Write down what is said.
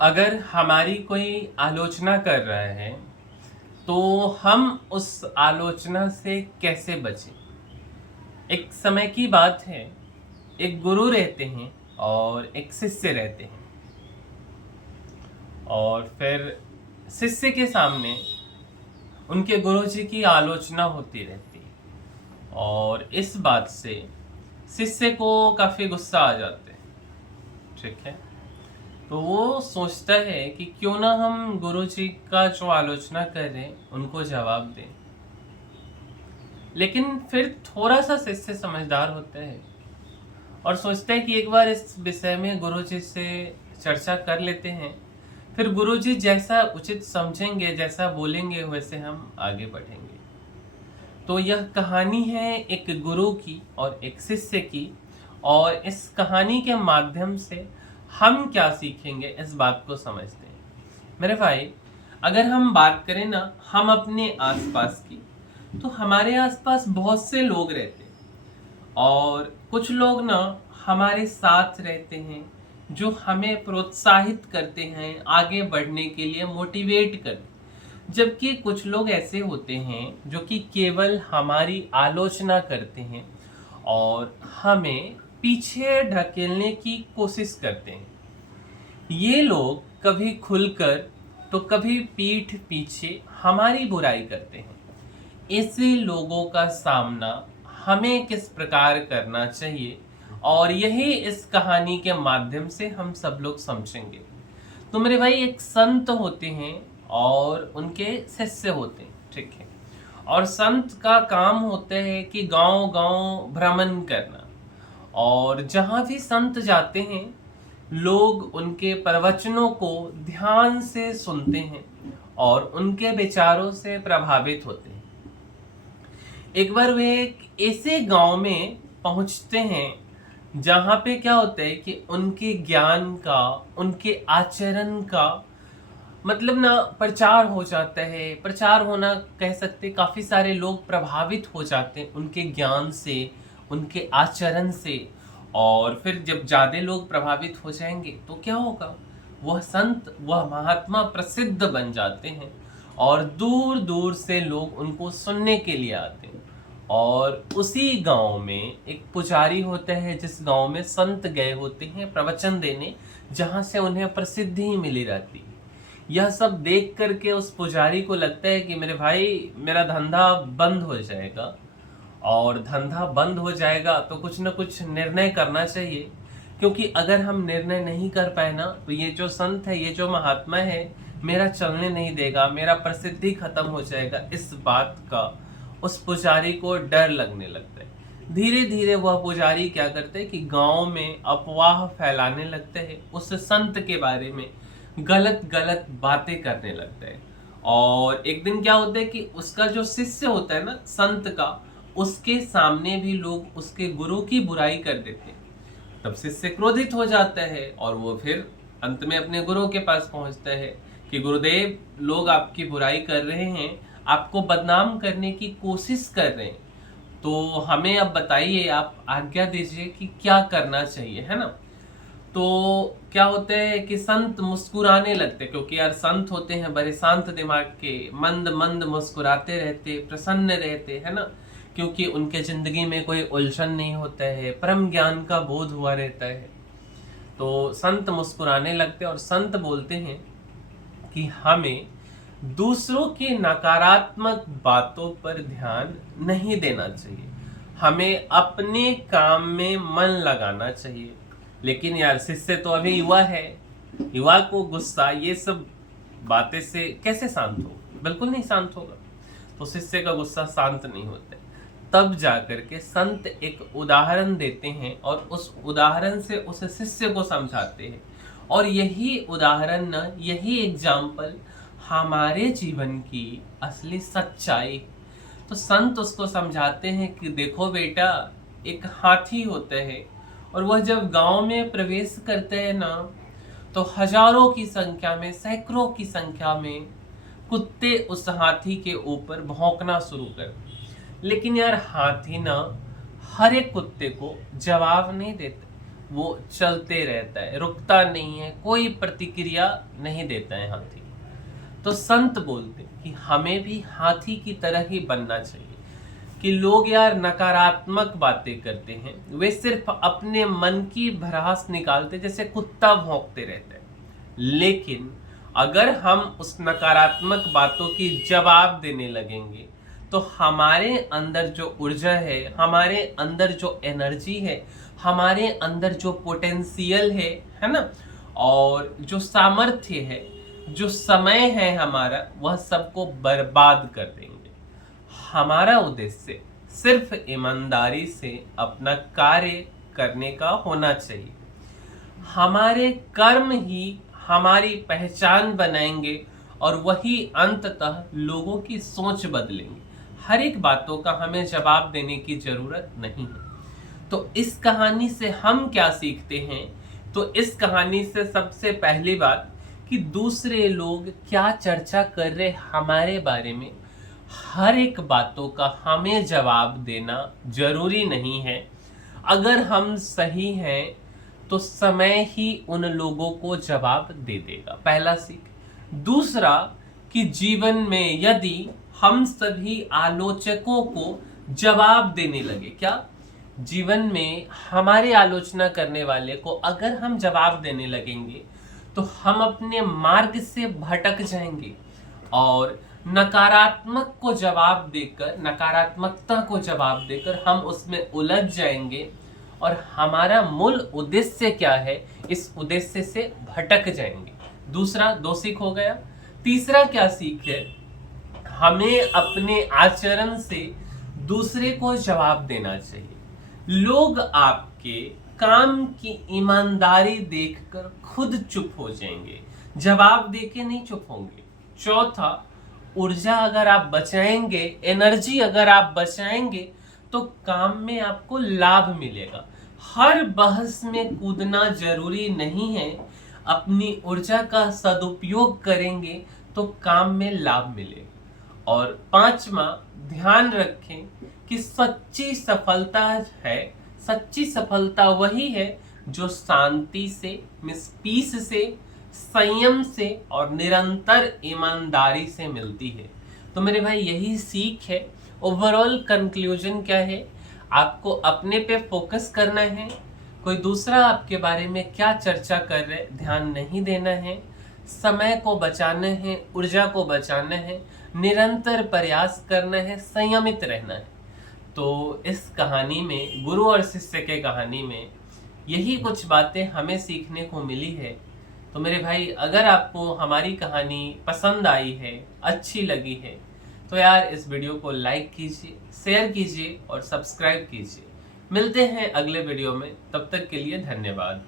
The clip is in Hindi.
अगर हमारी कोई आलोचना कर रहा है तो हम उस आलोचना से कैसे बचें। एक समय की बात है, एक गुरु रहते हैं और एक शिष्य रहते हैं। और फिर शिष्य के सामने उनके गुरुजी की आलोचना होती रहती है और इस बात से शिष्य को काफ़ी गुस्सा आ जाता है। ठीक है, तो वो सोचता है कि क्यों ना हम गुरुजी का जो आलोचना कर रहे हैं उनको जवाब दें। लेकिन फिर थोड़ा सा शिष्य समझदार होता है और सोचता है कि एक बार इस विषय में गुरुजी से चर्चा कर लेते हैं, फिर गुरुजी जैसा उचित समझेंगे, जैसा बोलेंगे, वैसे हम आगे बढ़ेंगे। तो यह कहानी है एक गुरु की और एक शिष्य की, और इस कहानी के माध्यम से हम क्या सीखेंगे इस बात को समझते हैं। मेरे भाई, अगर हम बात करें ना हम अपने आसपास की, तो हमारे आसपास बहुत से लोग रहते हैं और कुछ लोग ना हमारे साथ रहते हैं जो हमें प्रोत्साहित करते हैं, आगे बढ़ने के लिए मोटिवेट करते हैं। जबकि कुछ लोग ऐसे होते हैं जो कि केवल हमारी आलोचना करते हैं और हमें पीछे ढकेलने की कोशिश करते हैं। ये लोग कभी खुलकर तो कभी पीठ पीछे हमारी बुराई करते हैं। ऐसे लोगों का सामना हमें किस प्रकार करना चाहिए, और यही इस कहानी के माध्यम से हम सब लोग समझेंगे। तो मेरे भाई, एक संत होते हैं और उनके शिष्य होते हैं। ठीक है, और संत का काम होता है कि गांव गांव भ्रमण करना, और जहाँ भी संत जाते हैं लोग उनके प्रवचनों को ध्यान से सुनते हैं और उनके विचारों से प्रभावित होते हैं। एक बार वे एक ऐसे गांव में पहुंचते हैं जहाँ पे क्या होता है कि उनके ज्ञान का, उनके आचरण का मतलब ना प्रचार हो जाता है। प्रचार होना कह सकते, काफ़ी सारे लोग प्रभावित हो जाते हैं उनके ज्ञान से, उनके आचरण से। और फिर जब ज़्यादा लोग प्रभावित हो जाएंगे तो क्या होगा, वह संत, वह महात्मा प्रसिद्ध बन जाते हैं और दूर दूर से लोग उनको सुनने के लिए आते हैं। और उसी गांव में एक पुजारी होता है, जिस गांव में संत गए होते हैं प्रवचन देने, जहां से उन्हें प्रसिद्धि मिली रहती है। यह सब देख करके उस पुजारी को लगता है कि मेरे भाई, मेरा धंधा बंद हो जाएगा, और धंधा बंद हो जाएगा तो कुछ ना कुछ निर्णय करना चाहिए। क्योंकि अगर हम निर्णय नहीं कर पाए ना, तो ये जो संत है, ये जो महात्मा है, मेरा चलने नहीं देगा, मेरा प्रसिद्धि खत्म हो जाएगा। इस बात का उस पुजारी को डर लगने लगता है। धीरे धीरे वह पुजारी क्या करते हैं कि गांव में अफवाह फैलाने लगते हैं, उस संत के बारे में गलत गलत बातें करने लगते हैं। और एक दिन क्या होता है कि उसका जो शिष्य होता है ना संत का, उसके सामने भी लोग उसके गुरु की बुराई कर देते हैं। तब शिष्य क्रोधित हो जाता है और वो फिर अंत में अपने गुरु के पास पहुंचता है कि गुरुदेव, लोग आपकी बुराई कर रहे हैं, आपको बदनाम करने की कोशिश कर रहे हैं, तो हमें अब बताइए, आप आज्ञा दीजिए कि क्या करना चाहिए, है ना। तो क्या होता है कि संत मुस्कुराने लगते, क्योंकि यार संत होते हैं बड़े शांत दिमाग के, मंद मंद मुस्कुराते रहते, प्रसन्न रहते, है ना। क्योंकि उनके जिंदगी में कोई उलझन नहीं होता है, परम ज्ञान का बोध हुआ रहता है। तो संत मुस्कुराने लगते और संत बोलते हैं कि हमें दूसरों की नकारात्मक बातों पर ध्यान नहीं देना चाहिए, हमें अपने काम में मन लगाना चाहिए। लेकिन यार शिष्य तो अभी युवा है, युवा को गुस्सा ये सब बातें से कैसे शांत हो, बिल्कुल नहीं शांत होगा। तो शिष्य का गुस्सा शांत नहीं होता है। तब जाकर के संत एक उदाहरण देते हैं और उस उदाहरण से उस शिष्य को समझाते हैं। और यही उदाहरण न, यही एग्जाम्पल हमारे जीवन की असली सच्चाई। तो संत उसको समझाते हैं कि देखो बेटा, एक हाथी होता है और वह जब गांव में प्रवेश करते हैं ना, तो हजारों की संख्या में, सैकड़ों की संख्या में कुत्ते उस हाथी के ऊपर भौंकना शुरू कर। लेकिन यार हाथी ना हर एक कुत्ते को जवाब नहीं देते, वो चलते रहता है, रुकता नहीं है, कोई प्रतिक्रिया नहीं देता है हाथी। तो संत बोलते हैं कि हमें भी हाथी की तरह ही बनना चाहिए, कि लोग यार नकारात्मक बातें करते हैं, वे सिर्फ अपने मन की भड़ास निकालते, जैसे कुत्ता भौंकते रहते हैं। लेकिन अगर हम उस नकारात्मक बातों की जवाब देने लगेंगे तो हमारे अंदर जो ऊर्जा है, हमारे अंदर जो एनर्जी है, हमारे अंदर जो पोटेंशियल है ना, और जो सामर्थ्य है, जो समय है हमारा, वह सबको बर्बाद कर देंगे। हमारा उद्देश्य सिर्फ ईमानदारी से अपना कार्य करने का होना चाहिए। हमारे कर्म ही हमारी पहचान बनाएंगे और वही अंततः लोगों की सोच बदलेंगे। हर एक बातों का हमें जवाब देने की जरूरत नहीं है। तो इस कहानी से हम क्या सीखते हैं? तो इस कहानी से सबसे पहली बात कि दूसरे लोग क्या चर्चा कर रहे हमारे बारे में, हर एक बातों का हमें जवाब देना जरूरी नहीं है। अगर हम सही हैं तो समय ही उन लोगों को जवाब दे देगा, पहला सीख। दूसरा कि जीवन में यदि हम सभी आलोचकों को जवाब देने लगे, क्या जीवन में हमारे आलोचना करने वाले को अगर हम जवाब देने लगेंगे तो हम अपने मार्ग से भटक जाएंगे और नकारात्मक को जवाब देकर, नकारात्मकता को जवाब देकर हम उसमें उलझ जाएंगे और हमारा मूल उद्देश्य क्या है, इस उद्देश्य से भटक जाएंगे। दूसरा, दो सीख हो गया। तीसरा क्या सीख है? हमें अपने आचरण से दूसरे को जवाब देना चाहिए। लोग आपके काम की ईमानदारी देखकर खुद चुप हो जाएंगे, जवाब देके नहीं चुप होंगे। चौथा, ऊर्जा अगर आप बचाएंगे, एनर्जी अगर आप बचाएंगे तो काम में आपको लाभ मिलेगा। हर बहस में कूदना जरूरी नहीं है। अपनी ऊर्जा का सदुपयोग करेंगे तो काम में लाभ मिलेगा। और पांचवा, ध्यान रखें कि सच्ची सफलता है, सच्ची सफलता वही है जो शांति से, पीस से, संयम से और निरंतर ईमानदारी से मिलती है। तो मेरे भाई यही सीख है। ओवरऑल कंक्लूजन क्या है? आपको अपने पे फोकस करना है, कोई दूसरा आपके बारे में क्या चर्चा कर रहे ध्यान नहीं देना है, समय को बचाना है, ऊर्जा को बचाना है, निरंतर प्रयास करना है, संयमित रहना है। तो इस कहानी में, गुरु और शिष्य के कहानी में यही कुछ बातें हमें सीखने को मिली है। तो मेरे भाई, अगर आपको हमारी कहानी पसंद आई है, अच्छी लगी है, तो यार इस वीडियो को लाइक कीजिए, शेयर कीजिए और सब्सक्राइब कीजिए। मिलते हैं अगले वीडियो में, तब तक के लिए धन्यवाद।